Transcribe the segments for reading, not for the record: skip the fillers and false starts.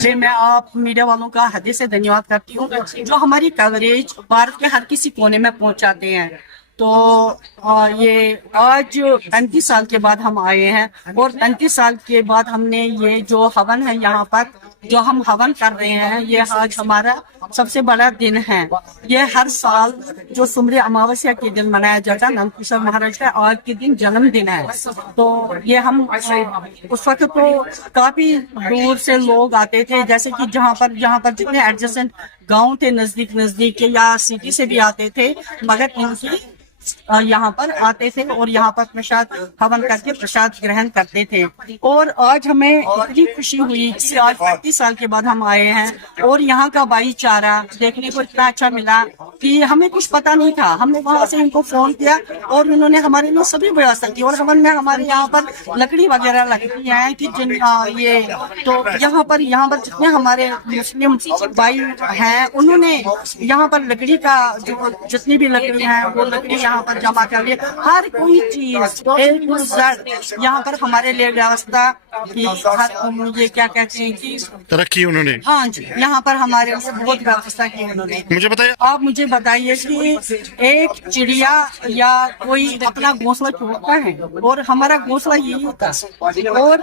मैं आप मीडिया वालों का हृदय से धन्यवाद करती हूँ जो हमारी कवरेज भारत के हर किसी कोने में पहुंचाते हैं। तो ये आज 35 साल के बाद हम आए हैं और 35 साल के बाद हमने ये जो हवन है यहाँ पर जो हम हवन कर रहे हैं, ये आज हमारा सबसे बड़ा दिन है। ये हर साल जो सुमरी अमावस्या के दिन मनाया जाता है, नंदकिशोर महाराज का आज के दिन जन्मदिन है। तो ये हम उस वक्त तो काफी दूर से लोग आते थे, जैसे कि जहाँ पर जितने एडजेसेंट गांव थे नजदीक नजदीक या सिटी से भी आते थे, मगर इनकी यहाँ पर आते थे और यहाँ पर प्रसाद हवन करके प्रसाद ग्रहण करते थे। और आज हमें इतनी खुशी हुई कि आज 35 साल के बाद हम आए हैं और यहाँ का भाईचारा देखने को इतना अच्छा मिला कि हमें कुछ पता नहीं था। हमने वहाँ से इनको फोन किया और उन्होंने हमारे लिए सभी व्यवस्था की। और हवन में हमारे यहाँ पर लकड़ी वगैरह लगती है कि जिन ये तो यहाँ पर जितने हमारे मुस्लिम भाई हैं उन्होंने यहाँ पर लकड़ी का जो जितनी भी लकड़ी है वो लकड़ी यहाँ पर जमा कर लिए। हर कोई चीज यहाँ पर हमारे लिए व्यवस्था की। ये क्या कहते हैं कि तरक्की उन्होंने। हाँ जी, यहाँ पर हमारे लिए बहुत व्यवस्था की उन्होंने। मुझे बताइए, आप मुझे बताइए कि एक चिड़िया या कोई अपना घोंसला छोड़ता है और हमारा घोंसला यही था। और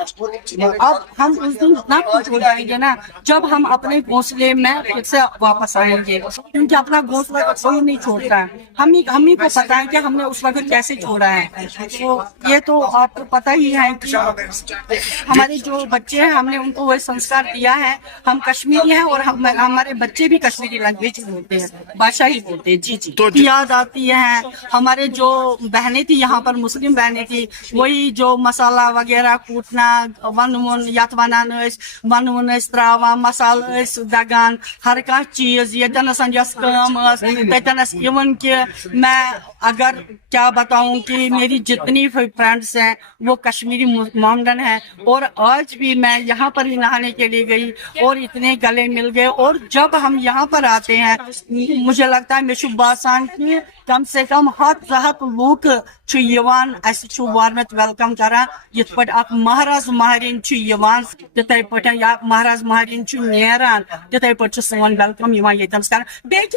अब हम उस दिन इतना खुश हो जाएंगे ना जब हम अपने घोंसले में फिर से वापस आएंगे, क्योंकि अपना घोंसला कोई नहीं छोड़ता है। हम ही को पता है कि हमने उस वक्त कैसे छोड़ा है। तो ये तो आपको पता ही है कि हमारे जो बच्चे हैं हमने उनको वही संस्कार दिया है। हम कश्मीरी हैं और हमारे बच्चे भी कश्मीरी लैंग्वेज बोलते हैं, भाषा ही बोलते हैं। जी तो याद आती है हमारे जो बहनें थी यहाँ पर, मुस्लिम बहनें थी, वही जो मसाला वगैरह कूटना वन त्रा मसाल दगान हर कह चीज इवन कि मैं अगर क्या बताऊं कि मेरी जितनी फ्रेंड्स हैं वो कश्मीरी मोमडन हैं। और आज भी मैं यहाँ पर ही नहाने के लिए गई और इतने गले मिल गए। और जब हम यहाँ पर आते हैं मुझे लगता है मेरे बासान की कम से कम हत लूक वार्मत वेलकम करा यथ पे महाराज महारिन तिथे पे या महाराज महारिन नेरान तिथे पे सोन वेलकम यतनस कर। बे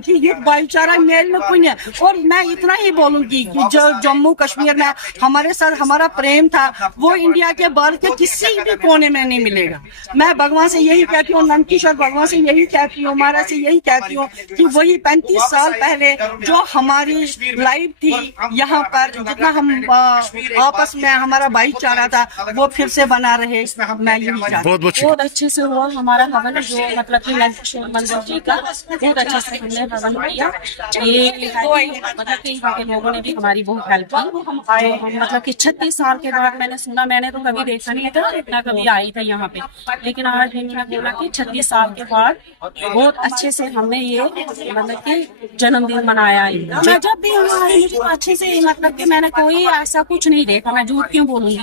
कि ये भाईचारा मेल में कुछ। और मैं इतना ही बोलूंगी कि जो जम्मू कश्मीर में हमारे साथ हमारा प्रेम था वो इंडिया के भारत के किसी भी कोने में नहीं मिलेगा। मैं भगवान से यही कहती हूँ, नंदकिशोर भगवान से यही कहती हूँ, महाराज से यही कहती हूँ कि वही 35 साल पहले जो हमारी लाइफ थी यहाँ पर, जितना हम आपस में हमारा भाईचारा था वो फिर से बना रहे। मैं यही चाहती हूँ। बहुत अच्छे से हुआ हमारा हवन, जो मतलब कि नंदकिशोर मंदिर जी का बहुत अच्छे से हमने हवन किया। ये मतलब कि यहाँ के लोगों ने भी हमारी बहुत हेल्प की। हम आए मतलब कि 36 साल के बाद मैंने सुना, मैंने तो कभी देखा नहीं था, इतना कभी आई था यहाँ पे, लेकिन आज मैंने बोला कि 36 साल के बाद बहुत अच्छे से हमने ये मतलब कि जन्मदिन मनाया है। मैं जब भी यहाँ आई मुझे अच्छे से मतलब कि मैंने कोई ऐसा कुछ नहीं देखा, मैं झूठ क्यों बोलूंगी,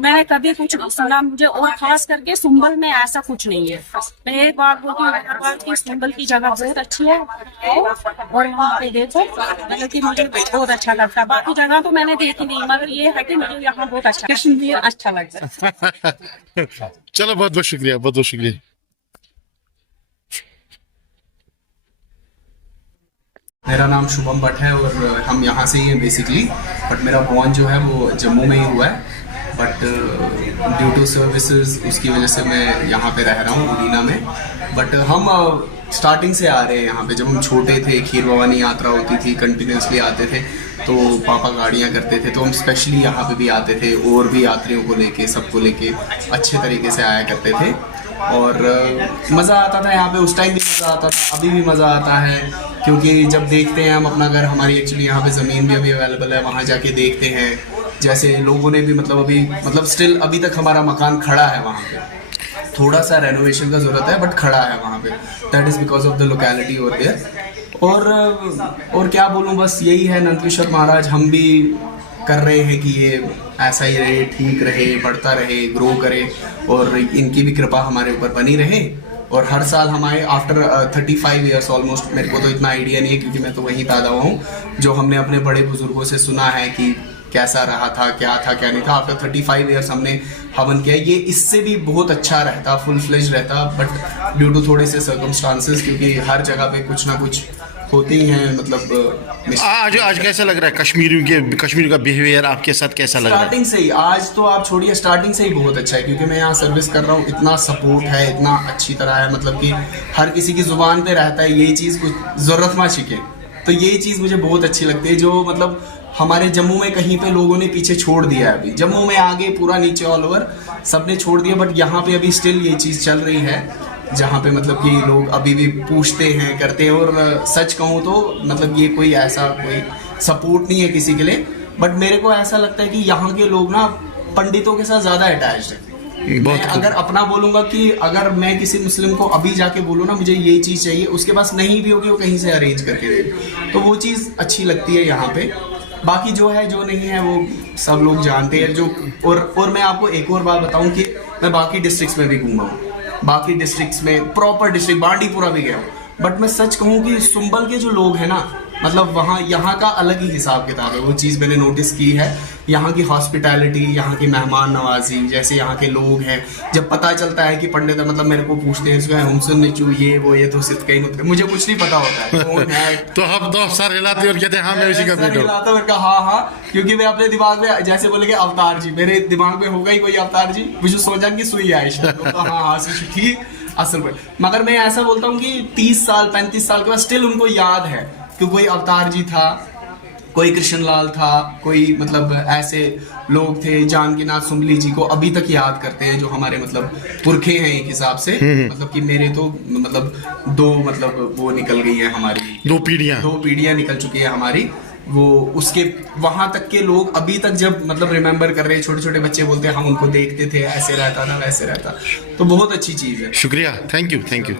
मैंने कभी कुछ नहीं सुना मुझे। और खास करके सुंबल में ऐसा कुछ नहीं है। मैं एक बार बोलती हूँ कि सुंबल की जगह बहुत अच्छी है और वहाँ पे देखो मतलब कि मुझे बहुत अच्छा लगता है। बाकी जगह तो मैंने देखी नहीं, मगर ये है कि मुझे यहाँ बहुत अच्छा कश्मीर अच्छा लगता है। चलो बहुत बहुत शुक्रिया, बहुत बहुत शुक्रिया। मेरा नाम शुभम भट्ट है और हम यहाँ से ही हैं बेसिकली, बट मेरा बॉर्न जो है वो जम्मू में ही हुआ है। बट ड्यू टू सर्विसेज उसकी वजह से मैं यहाँ पे रह रहा हूँ उदीना में। बट हम स्टार्टिंग से आ रहे हैं यहाँ पे। जब हम छोटे थे खीर भवानी यात्रा होती थी, कंटिन्यूसली आते थे, तो पापा गाड़ियाँ करते थे तो हम स्पेशली यहाँ पे भी आते थे और भी यात्रियों को लेके सबको लेके अच्छे तरीके से आया करते थे। और मज़ा आता था यहाँ पे, उस टाइम भी मज़ा आता था, अभी भी मज़ा आता है, क्योंकि जब देखते हैं हम अपना घर, हमारी एक्चुअली यहाँ पे ज़मीन भी अभी अवेलेबल है, वहाँ जाके देखते हैं। जैसे लोगों ने भी मतलब स्टिल अभी तक हमारा मकान खड़ा है वहाँ पे, थोड़ा सा रेनोवेशन का ज़रूरत है बट खड़ा है वहाँ पे। That is because of the locality over there. और क्या बोलूँ, बस यही है नंदकिशोर महाराज, हम भी कर रहे हैं कि ये ऐसा ही रहे, ठीक रहे, बढ़ता रहे, ग्रो करे और इनकी भी कृपा हमारे ऊपर बनी रहे। और हर साल हमारे आफ्टर 35 ईयर्स ऑलमोस्ट, मेरे को तो इतना आइडिया नहीं है क्योंकि मैं तो वहीं पैदा हुआ हूँ, जो हमने अपने बड़े बुजुर्गों से सुना है कि कैसा रहा था, क्या था क्या नहीं था। आफ्टर 35 ईयर्स हमने हवन किया। ये इससे भी बहुत अच्छा रहता, फुल फ्लेज रहता, बट ड्यू टू थोड़े से सर्कमस्टांसेस, क्योंकि हर जगह पे कुछ ना कुछ होते ही हैं, मतलब आज कैसा लग रहा है कश्मीरियों का बिहेवियर आपके साथ कैसा लग रहा है? स्टार्टिंग से ही, आज तो आप छोड़िए, स्टार्टिंग से ही बहुत अच्छा है, क्योंकि मैं यहाँ सर्विस कर रहा हूँ, इतना सपोर्ट है, इतना अच्छी तरह है, मतलब कि हर किसी की जुबान पे रहता है ये चीज़, कुछ ज़रूरत ना छिके। तो ये चीज़ मुझे बहुत अच्छी लगती है, जो मतलब हमारे जम्मू में कहीं पे लोगों ने पीछे छोड़ दिया है। अभी जम्मू में आगे पूरा नीचे ऑल ओवर सब ने छोड़ दिया, बट यहाँ पे अभी स्टिल ये चीज़ चल रही है, जहाँ पे मतलब कि लोग अभी भी पूछते हैं, करते हैं। और सच कहूँ तो मतलब ये कोई ऐसा कोई सपोर्ट नहीं है किसी के लिए, बट मेरे को ऐसा लगता है कि यहाँ के लोग ना पंडितों के साथ ज़्यादा अटैच्ड है। मैं अगर अपना बोलूँगा कि अगर मैं किसी मुस्लिम को अभी जाके बोलूँ ना मुझे ये चीज़ चाहिए, उसके पास नहीं भी होगी, वो कहीं से अरेंज करके दे, तो वो चीज़ अच्छी लगती है यहाँ पे। बाकी जो है जो नहीं है वो सब लोग जानते हैं। जो और मैं आपको एक और बात बताऊँ कि मैं बाकी डिस्ट्रिक्ट्स में भी घूमा हूँ, बाकी डिस्ट्रिक्ट्स में, प्रॉपर डिस्ट्रिक्ट बांडीपुरा भी गया हूँ, बट मैं सच कहूँ कि सुंबल के जो लोग हैं ना, मतलब वहाँ यहाँ का अलग ही हिसाब किताब है। वो चीज़ मैंने नोटिस की है, यहाँ की हॉस्पिटैलिटी, यहाँ की मेहमान नवाजी, जैसे यहाँ के लोग हैं, जब पता चलता है कि पंडित, मतलब मेरे को पूछते हैं हमसे नीचू ये वो ये तो सिर्फ कहीं होते, मुझे कुछ नहीं पता होता है कौन है। तो हम तो सर हिलाते और कहते हैं हाँ मैं उसी का बेटा हूँ। हाँ, क्योंकि मैं अपने दिमाग में जैसे बोले अवतार जी, मेरे दिमाग में होगा ही कोई अवतार जी, मुझे सोचा कि सुई आयशा, तो हाँ ठीक असल में। मगर मैं ऐसा बोलता हूँ कि 30 साल 35 साल के बाद स्टिल उनको याद है कि कोई अवतार जी था, कोई कृष्ण लाल था, कोई मतलब ऐसे लोग थे। जानकीनाथ सुमली जी को अभी तक याद करते हैं, जो हमारे मतलब पुरखे हैं एक हिसाब से। मतलब कि मेरे तो मतलब दो मतलब वो निकल गई है हमारी, दो पीढ़ियां निकल चुकी है हमारी। वो उसके वहां तक के लोग अभी तक जब मतलब रिमेम्बर कर रहे हैं, छोटे छोटे बच्चे बोलते हैं हम उनको देखते थे, ऐसे रहता था वैसे रहता, तो बहुत अच्छी चीज है। शुक्रिया, थैंक यू।